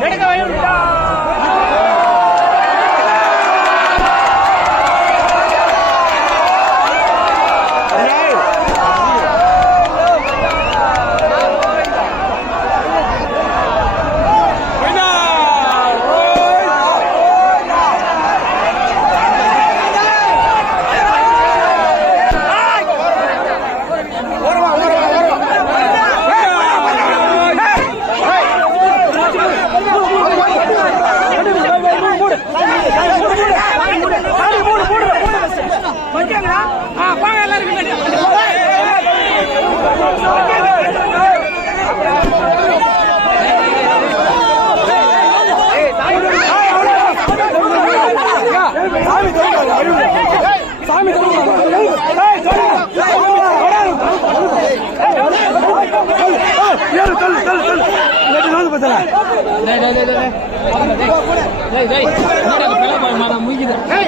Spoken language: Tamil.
내려가 와요. சொல்லு சொல்லு சொல்லு சொல்லு இல்லாட்டி லோன் பத்தல? டேய் டேய் டேய் டேய் டேய். டேய் டேய் டேய். டேய் டேய்